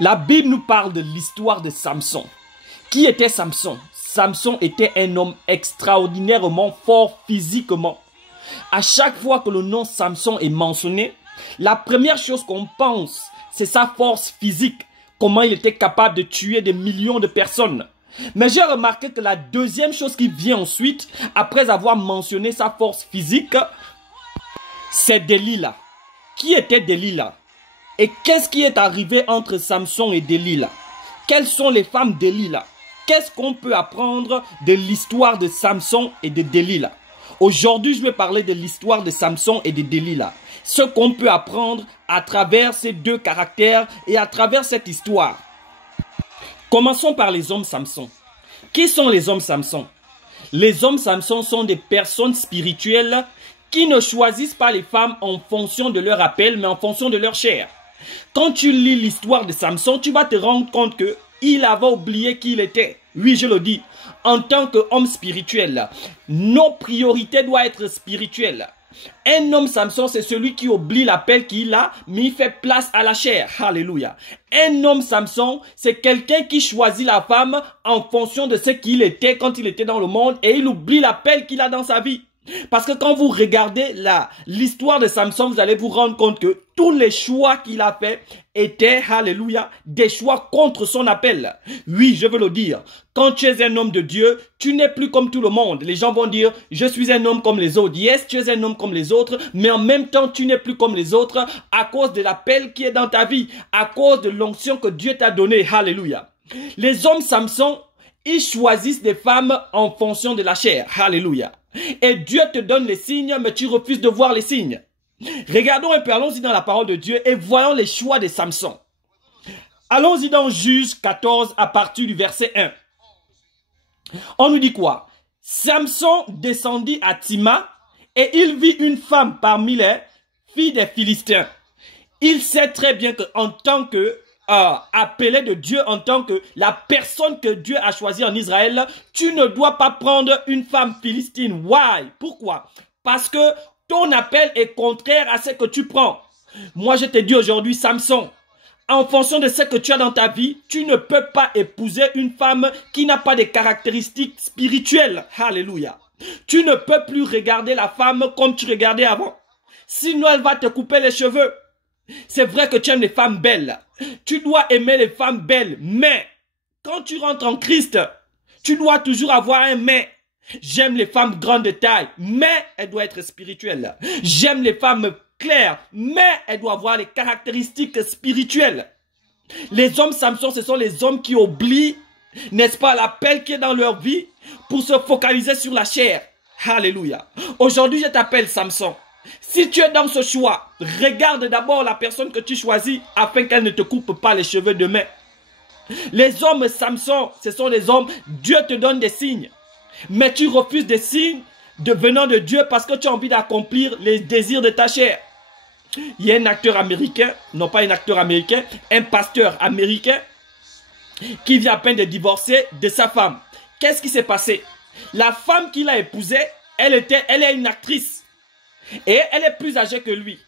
La Bible nous parle de l'histoire de Samson. Qui était Samson? Samson était un homme extraordinairement fort physiquement. À chaque fois que le nom Samson est mentionné, la première chose qu'on pense, c'est sa force physique. Comment il était capable de tuer des millions de personnes. Mais j'ai remarqué que la deuxième chose qui vient ensuite, après avoir mentionné sa force physique, c'est Delilah. Qui était Delilah? Et qu'est-ce qui est arrivé entre Samson et Delilah? Quelles sont les femmes Delilah? Qu'est-ce qu'on peut apprendre de l'histoire de Samson et de Delilah? Aujourd'hui, je vais parler de l'histoire de Samson et de Delilah. Ce qu'on peut apprendre à travers ces deux caractères et à travers cette histoire. Commençons par les hommes Samson. Qui sont les hommes Samson? Les hommes Samson sont des personnes spirituelles qui ne choisissent pas les femmes en fonction de leur appel, mais en fonction de leur chair. Quand tu lis l'histoire de Samson, tu vas te rendre compte que il avait oublié qui il était. Oui, je le dis. En tant qu'homme spirituel, nos priorités doivent être spirituelles. Un homme Samson, c'est celui qui oublie l'appel qu'il a, mais il fait place à la chair. Alléluia. Un homme Samson, c'est quelqu'un qui choisit la femme en fonction de ce qu'il était quand il était dans le monde et il oublie l'appel qu'il a dans sa vie. Parce que quand vous regardez l'histoire de Samson, vous allez vous rendre compte que tous les choix qu'il a fait étaient, alléluia, des choix contre son appel. Oui, je veux le dire. Quand tu es un homme de Dieu, tu n'es plus comme tout le monde. Les gens vont dire, je suis un homme comme les autres. Yes, tu es un homme comme les autres, mais en même temps, tu n'es plus comme les autres à cause de l'appel qui est dans ta vie, à cause de l'onction que Dieu t'a donnée. Alléluia. Les hommes Samson, ils choisissent des femmes en fonction de la chair. Alléluia. Et Dieu te donne les signes, mais tu refuses de voir les signes. Regardons un peu, allons-y dans la parole de Dieu et voyons les choix de Samson. Allons-y dans Juge 14 à partir du verset 1. On nous dit quoi? Samson descendit à Tima et il vit une femme parmi les filles des Philistins. Il sait très bien qu'en tant que appelé de Dieu, en tant que la personne que Dieu a choisie en Israël, tu ne dois pas prendre une femme philistine. Why? Pourquoi? Parce que ton appel est contraire à ce que tu prends. Moi, je te dis aujourd'hui, Samson, en fonction de ce que tu as dans ta vie, tu ne peux pas épouser une femme qui n'a pas de caractéristiques spirituelles. Alléluia. Tu ne peux plus regarder la femme comme tu regardais avant. Sinon, elle va te couper les cheveux. C'est vrai que tu aimes les femmes belles. Tu dois aimer les femmes belles. Mais, quand tu rentres en Christ, tu dois toujours avoir un mais. J'aime les femmes grandes de taille, mais elles doivent être spirituelles. J'aime les femmes claires, mais elles doivent avoir les caractéristiques spirituelles. Les hommes Samson, ce sont les hommes qui oublient, n'est-ce pas, l'appel qui est dans leur vie pour se focaliser sur la chair. Alléluia. Aujourd'hui, je t'appelle Samson. Si tu es dans ce choix, regarde d'abord la personne que tu choisis afin qu'elle ne te coupe pas les cheveux demain. Les hommes Samson, ce sont les hommes, Dieu te donne des signes. Mais tu refuses des signes venant de Dieu parce que tu as envie d'accomplir les désirs de ta chair. Il y a un acteur américain, non pas un acteur américain, un pasteur américain qui vient à peine de divorcer de sa femme. Qu'est-ce qui s'est passé? La femme qu'il a épousée, elle est une actrice. Et elle est plus âgée que lui.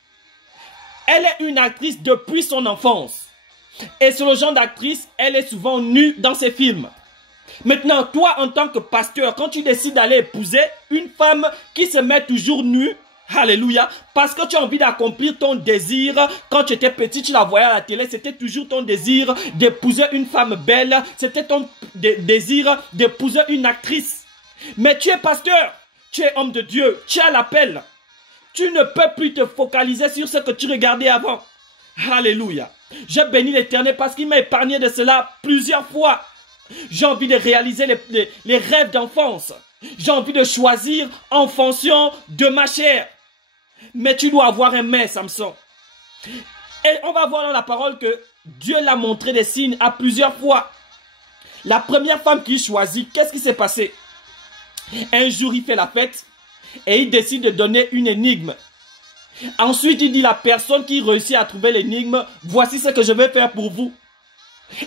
Elle est une actrice depuis son enfance. Et c'est le genre d'actrice, elle est souvent nue dans ses films. Maintenant, toi, en tant que pasteur, quand tu décides d'aller épouser une femme qui se met toujours nue, alléluia, parce que tu as envie d'accomplir ton désir, quand tu étais petit, tu la voyais à la télé, c'était toujours ton désir d'épouser une femme belle, c'était ton désir d'épouser une actrice. Mais tu es pasteur, tu es homme de Dieu, tu as l'appel. Tu ne peux plus te focaliser sur ce que tu regardais avant. Alléluia. Je bénis l'Éternel parce qu'il m'a épargné de cela plusieurs fois. J'ai envie de réaliser les rêves d'enfance. J'ai envie de choisir en fonction de ma chair. Mais tu dois avoir un mais, Samson. Et on va voir dans la parole que Dieu l'a montré des signes à plusieurs fois. La première femme qu'il choisit, qu'est-ce qui s'est passé? Un jour, il fait la fête. Et il décide de donner une énigme. Ensuite, il dit la personne qui réussit à trouver l'énigme, voici ce que je vais faire pour vous.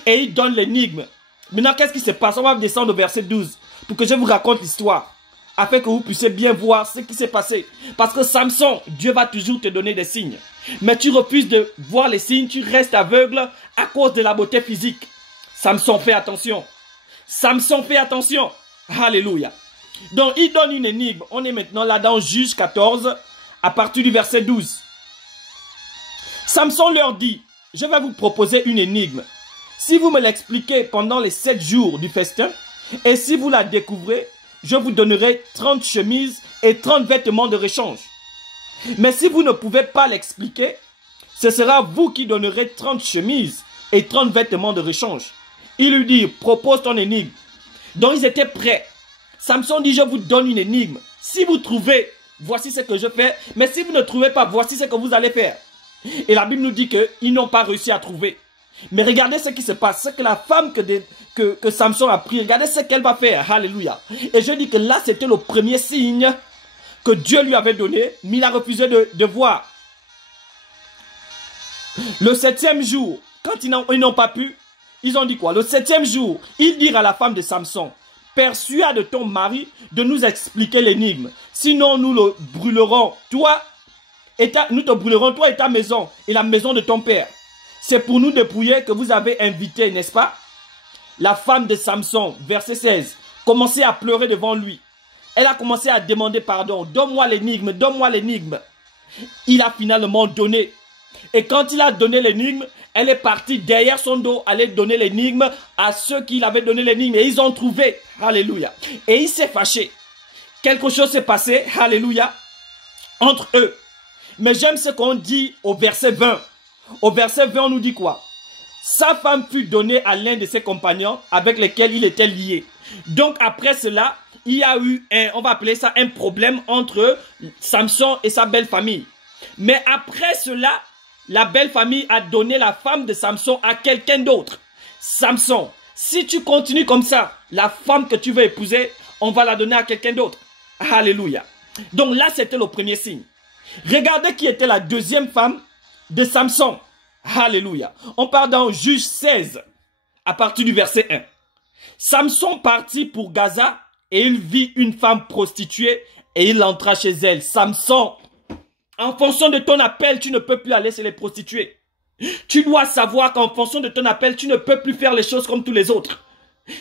Et il donne l'énigme. Maintenant, qu'est-ce qui se passe? On va descendre au verset 12 pour que je vous raconte l'histoire. Afin que vous puissiez bien voir ce qui s'est passé. Parce que Samson, Dieu va toujours te donner des signes. Mais tu refuses de voir les signes, tu restes aveugle à cause de la beauté physique. Samson, fais attention. Samson, fais attention. Alléluia. Donc, il donne une énigme. On est maintenant là dans Juge 14, à partir du verset 12. Samson leur dit, je vais vous proposer une énigme. Si vous me l'expliquez pendant les 7 jours du festin, et si vous la découvrez, je vous donnerai 30 chemises et 30 vêtements de rechange. Mais si vous ne pouvez pas l'expliquer, ce sera vous qui donnerez 30 chemises et 30 vêtements de rechange. Il lui dit, propose ton énigme. Donc ils étaient prêts. Samson dit, je vous donne une énigme. Si vous trouvez, voici ce que je fais. Mais si vous ne trouvez pas, voici ce que vous allez faire. Et la Bible nous dit qu'ils n'ont pas réussi à trouver. Mais regardez ce qui se passe. C'est que la femme que Samson a pris, regardez ce qu'elle va faire. Alléluia. Et je dis que là, c'était le premier signe que Dieu lui avait donné, mais il a refusé de voir. Le 7e jour, quand ils n'ont pas pu, ils ont dit quoi? Le 7e jour, ils dirent à la femme de Samson, persuade ton mari de nous expliquer l'énigme. Sinon, nous le brûlerons, nous te brûlerons, toi et ta maison, et la maison de ton père. C'est pour nous dépouiller que vous avez invité, n'est-ce pas? La femme de Samson, verset 16, commençait à pleurer devant lui. Elle a commencé à demander pardon. Donne-moi l'énigme, donne-moi l'énigme. Il a finalement donné. Et quand il a donné l'énigme, elle est partie derrière son dos, aller donner l'énigme à ceux qui l'avaient donné l'énigme. Et ils ont trouvé. Alléluia. Et il s'est fâché. Quelque chose s'est passé. Alléluia. Entre eux. Mais j'aime ce qu'on dit au verset 20. Au verset 20, on nous dit quoi? Sa femme fut donnée à l'un de ses compagnons avec lesquels il était lié. Donc après cela, il y a eu on va appeler ça un problème entre Samson et sa belle famille. Mais après cela, la belle famille a donné la femme de Samson à quelqu'un d'autre. Samson, si tu continues comme ça, la femme que tu veux épouser, on va la donner à quelqu'un d'autre. Alléluia. Donc là, c'était le premier signe. Regardez qui était la deuxième femme de Samson. Alléluia. On part dans Juge 16, à partir du verset 1. Samson partit pour Gaza et il vit une femme prostituée et il entra chez elle. Samson, en fonction de ton appel, tu ne peux plus aller chez les prostituées. Tu dois savoir qu'en fonction de ton appel, tu ne peux plus faire les choses comme tous les autres.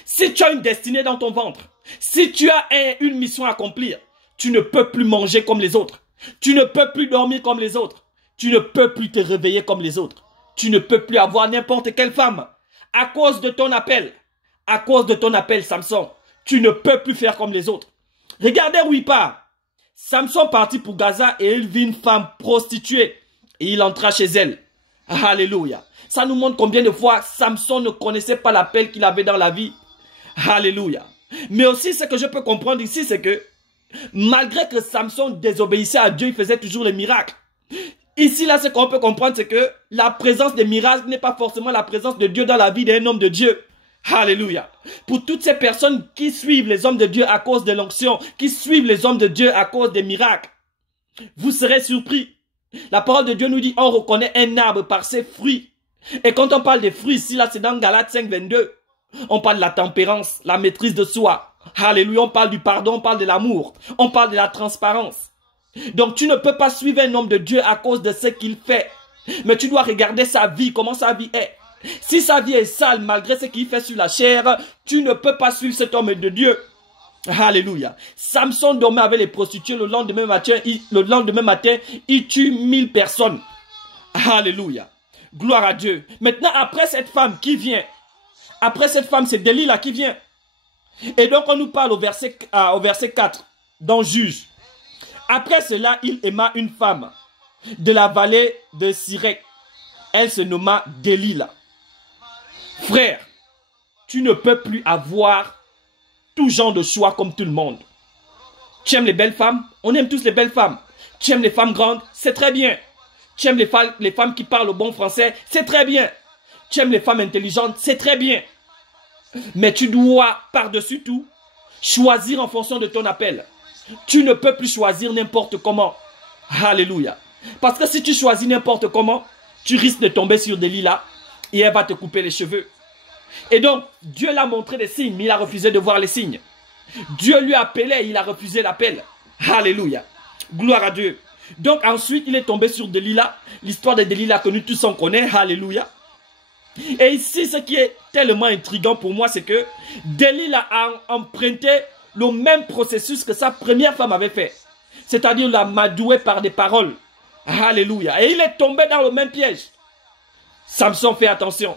Si tu as une destinée dans ton ventre, si tu as une mission à accomplir, tu ne peux plus manger comme les autres. Tu ne peux plus dormir comme les autres. Tu ne peux plus te réveiller comme les autres. Tu ne peux plus avoir n'importe quelle femme. À cause de ton appel. À cause de ton appel, Samson, tu ne peux plus faire comme les autres. Regardez où il part. Samson partit pour Gaza et il vit une femme prostituée. Et il entra chez elle. Alléluia. Ça nous montre combien de fois Samson ne connaissait pas l'appel qu'il avait dans la vie. Alléluia. Mais aussi, ce que je peux comprendre ici, c'est que malgré que Samson désobéissait à Dieu, il faisait toujours les miracles. Ici, là, ce qu'on peut comprendre, c'est que la présence des miracles n'est pas forcément la présence de Dieu dans la vie d'un homme de Dieu. Alléluia. Pour toutes ces personnes qui suivent les hommes de Dieu à cause de l'onction, qui suivent les hommes de Dieu à cause des miracles, vous serez surpris. La parole de Dieu nous dit, on reconnaît un arbre par ses fruits. Et quand on parle des fruits, ici, là, c'est dans Galates 5, 22. On parle de la tempérance, la maîtrise de soi. Alléluia, on parle du pardon, on parle de l'amour, on parle de la transparence. Donc tu ne peux pas suivre un homme de Dieu à cause de ce qu'il fait. Mais tu dois regarder sa vie, comment sa vie est. Si sa vie est sale malgré ce qu'il fait sur la chair, tu ne peux pas suivre cet homme de Dieu. Alléluia. Samson dormait avec les prostituées le lendemain matin, il tue 1000 personnes. Alléluia. Gloire à Dieu. Maintenant, après cette femme qui vient, après cette femme, c'est Delilah qui vient. Et donc, on nous parle au verset 4, dans Juge. Après cela, il aima une femme de la vallée de Sirek. Elle se nomma Delilah. Frère, tu ne peux plus avoir tout genre de choix comme tout le monde. Tu aimes les belles femmes? On aime tous les belles femmes. Tu aimes les femmes grandes? C'est très bien. Tu aimes les femmes qui parlent au bon français? C'est très bien. Tu aimes les femmes intelligentes? C'est très bien. Mais tu dois, par-dessus tout, choisir en fonction de ton appel. Tu ne peux plus choisir n'importe comment. Alléluia. Parce que si tu choisis n'importe comment, tu risques de tomber sur Delilah et elle va te couper les cheveux. Et donc, Dieu l'a montré des signes, mais il a refusé de voir les signes. Dieu lui appelait, il a refusé l'appel. Alléluia. Gloire à Dieu. Donc ensuite, il est tombé sur Delilah. L'histoire de Delilah que nous tous on connaît. Alléluia. Et ici, ce qui est tellement intriguant pour moi, c'est que Delilah a emprunté le même processus que sa première femme avait fait. C'est-à-dire la m'adouer par des paroles. Alléluia. Et il est tombé dans le même piège. Samson, fais attention.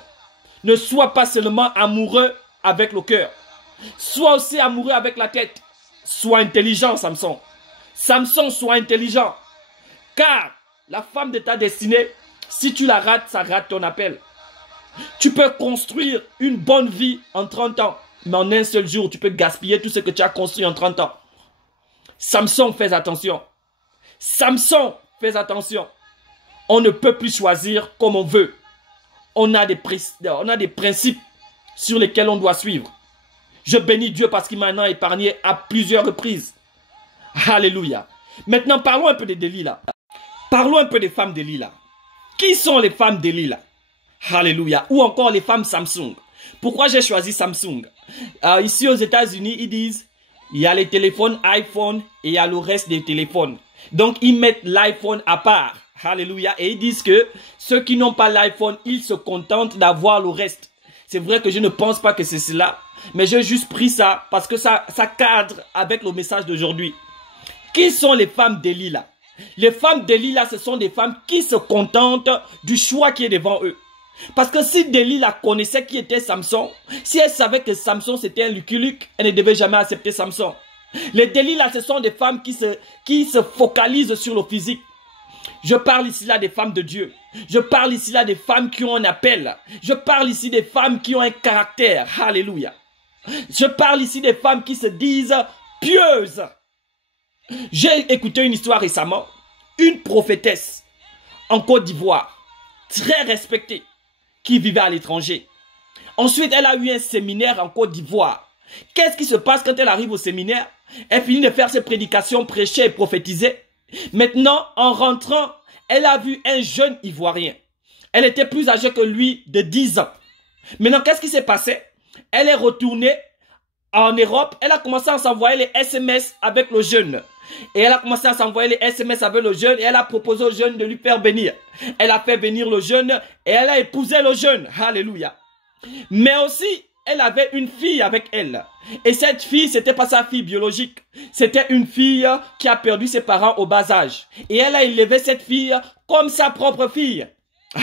Ne sois pas seulement amoureux avec le cœur. Sois aussi amoureux avec la tête. Sois intelligent, Samson. Samson, sois intelligent. Car la femme de ta destinée, si tu la rates, ça rate ton appel. Tu peux construire une bonne vie en 30 ans. Mais en un seul jour, tu peux gaspiller tout ce que tu as construit en 30 ans. Samson, fais attention. Samson, fais attention. On ne peut plus choisir comme on veut. On a des principes sur lesquels on doit suivre. Je bénis Dieu parce qu'il m'a épargné à plusieurs reprises. Alléluia. Maintenant, parlons un peu de Delilah. Parlons un peu des femmes de Delilah. Qui sont les femmes de Delilah? Alléluia. Ou encore les femmes Samsung. Pourquoi j'ai choisi Samsung? Ici aux États-Unis, ils disent, il y a les téléphones iPhone et il y a le reste des téléphones. Donc, ils mettent l'iPhone à part. Alléluia. Et ils disent que ceux qui n'ont pas l'iPhone, ils se contentent d'avoir le reste. C'est vrai que je ne pense pas que c'est cela. Mais j'ai juste pris ça parce que ça cadre avec le message d'aujourd'hui. Qui sont les femmes Delilah? Les femmes Delilah, ce sont des femmes qui se contentent du choix qui est devant eux. Parce que si Delilah connaissait qui était Samson, si elle savait que Samson c'était un Lucky Luke, elle ne devait jamais accepter Samson. Les Delilah, ce sont des femmes qui se focalisent sur le physique. Je parle ici là des femmes de Dieu. Je parle ici là des femmes qui ont un appel. Je parle ici des femmes qui ont un caractère. Alléluia. Je parle ici des femmes qui se disent pieuses. J'ai écouté une histoire récemment. Une prophétesse en Côte d'Ivoire, très respectée, qui vivait à l'étranger. Ensuite, elle a eu un séminaire en Côte d'Ivoire. Qu'est-ce qui se passe quand elle arrive au séminaire? Elle finit de faire ses prédications, prêcher et prophétiser. Maintenant, en rentrant, elle a vu un jeune Ivoirien. Elle était plus âgée que lui de 10 ans. Maintenant, qu'est-ce qui s'est passé? Elle est retournée en Europe. Elle a commencé à s'envoyer les SMS avec le jeune. Et elle a commencé à s'envoyer les SMS avec le jeune. Et elle a proposé au jeune de lui faire venir. Elle a fait venir le jeune. Et elle a épousé le jeune. Alléluia. Mais aussi, elle avait une fille avec elle. Et cette fille, c'était pas sa fille biologique. C'était une fille qui a perdu ses parents au bas âge. Et elle a élevé cette fille comme sa propre fille.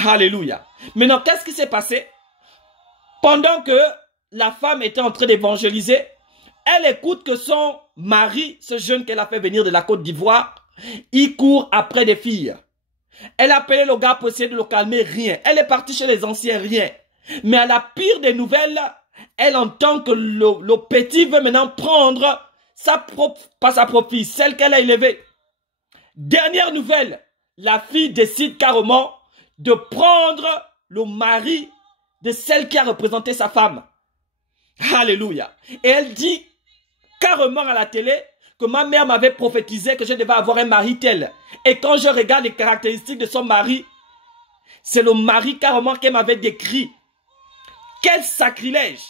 Alléluia. Maintenant, qu'est-ce qui s'est passé? Pendant que la femme était en train d'évangéliser, elle écoute que son mari, ce jeune qu'elle a fait venir de la Côte d'Ivoire, il court après des filles. Elle a appelé le gars pour essayer de le calmer, rien. Elle est partie chez les anciens, rien. Mais à la pire des nouvelles, elle entend que le petit veut maintenant prendre pas sa propre fille, celle qu'elle a élevée. Dernière nouvelle, la fille décide carrément de prendre le mari de celle qui a représenté sa femme. Alléluia. Et elle dit carrément à la télé que ma mère m'avait prophétisé que je devais avoir un mari tel. Et quand je regarde les caractéristiques de son mari, c'est le mari carrément qu'elle m'avait décrit. Quel sacrilège!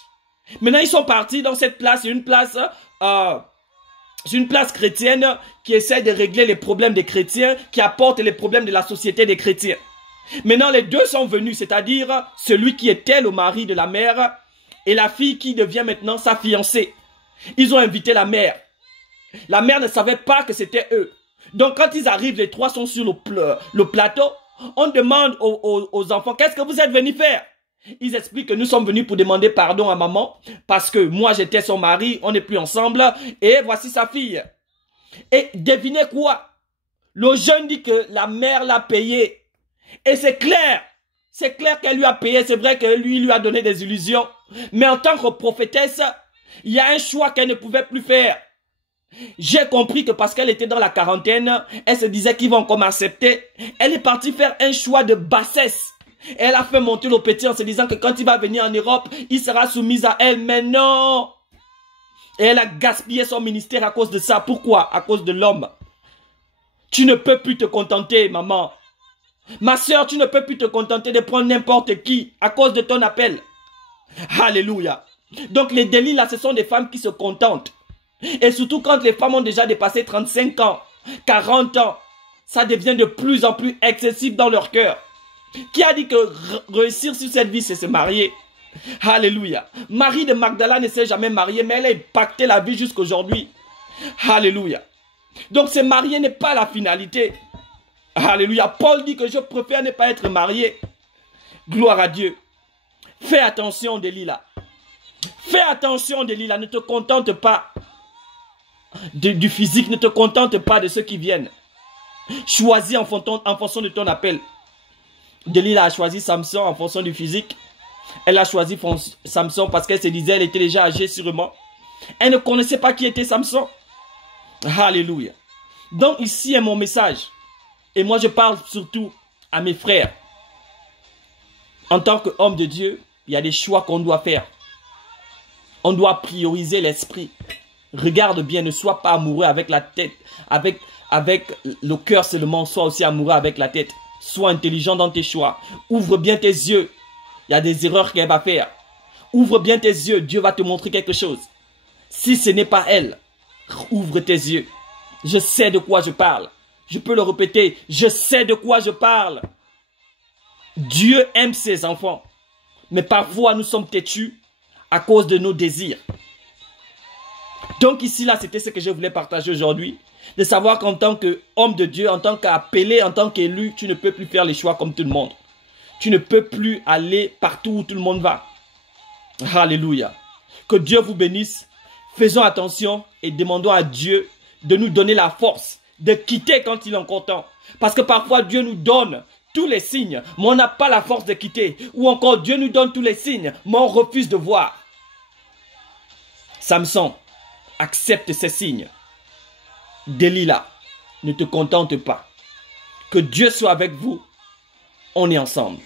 Maintenant, ils sont partis dans cette place, une place chrétienne qui essaie de régler les problèmes des chrétiens, qui apporte les problèmes de la société des chrétiens. Maintenant, les deux sont venus, c'est-à-dire celui qui était le mari de la mère et la fille qui devient maintenant sa fiancée. Ils ont invité la mère. La mère ne savait pas que c'était eux. Donc, quand ils arrivent, les trois sont sur le plateau. On demande aux enfants, qu'est-ce que vous êtes venus faire? Ils expliquent que nous sommes venus pour demander pardon à maman parce que moi j'étais son mari, on n'est plus ensemble et voici sa fille. Et devinez quoi? Le jeune dit que la mère l'a payé. Et c'est clair qu'elle lui a payé. C'est vrai que lui a donné des illusions. Mais en tant que prophétesse, il y a un choix qu'elle ne pouvait plus faire. J'ai compris que parce qu'elle était dans la quarantaine, elle se disait qu'ils vont encore m'accepter. Elle est partie faire un choix de bassesse. Elle a fait monter le petit en se disant que quand il va venir en Europe, il sera soumis à elle. Mais non! Et elle a gaspillé son ministère à cause de ça. Pourquoi? À cause de l'homme. Tu ne peux plus te contenter, maman. Ma soeur, tu ne peux plus te contenter de prendre n'importe qui à cause de ton appel. Alléluia. Donc les Delilah, ce sont des femmes qui se contentent. Et surtout quand les femmes ont déjà dépassé 35 ans, 40 ans, ça devient de plus en plus excessif dans leur cœur. Qui a dit que réussir sur cette vie, c'est se marier? Alléluia. Marie de Magdala ne s'est jamais mariée, mais elle a impacté la vie jusqu'aujourd'hui. Alléluia. Donc se marier n'est pas la finalité. Alléluia. Paul dit que je préfère ne pas être marié. Gloire à Dieu. Fais attention, Delilah. Fais attention, Delilah. Ne te contente pas du physique. Ne te contente pas de ceux qui viennent. Choisis en fonction de ton appel. Delilah a choisi Samson en fonction du physique. Elle a choisi Samson parce qu'elle se disait elle était déjà âgée sûrement. Elle ne connaissait pas qui était Samson. Alléluia. Donc ici est mon message. Et moi je parle surtout à mes frères. En tant qu'homme de Dieu, il y a des choix qu'on doit faire. On doit prioriser l'esprit. Regarde bien, ne sois pas amoureux avec la tête, avec le cœur seulement, sois aussi amoureux avec la tête. Sois intelligent dans tes choix. Ouvre bien tes yeux. Il y a des erreurs qu'elle va faire. Ouvre bien tes yeux, Dieu va te montrer quelque chose. Si ce n'est pas elle, ouvre tes yeux. Je sais de quoi je parle. Je peux le répéter, je sais de quoi je parle. Dieu aime ses enfants. Mais parfois nous sommes têtus à cause de nos désirs. Donc ici, là, c'était ce que je voulais partager aujourd'hui. De savoir qu'en tant qu'homme de Dieu, en tant qu'appelé, en tant qu'élu, tu ne peux plus faire les choix comme tout le monde. Tu ne peux plus aller partout où tout le monde va. Alléluia. Que Dieu vous bénisse. Faisons attention et demandons à Dieu de nous donner la force de quitter quand il est encore temps. Parce que parfois Dieu nous donne tous les signes, mais on n'a pas la force de quitter. Ou encore Dieu nous donne tous les signes, mais on refuse de voir. Samson, accepte ces signes. Delilah, ne te contente pas. Que Dieu soit avec vous. On est ensemble.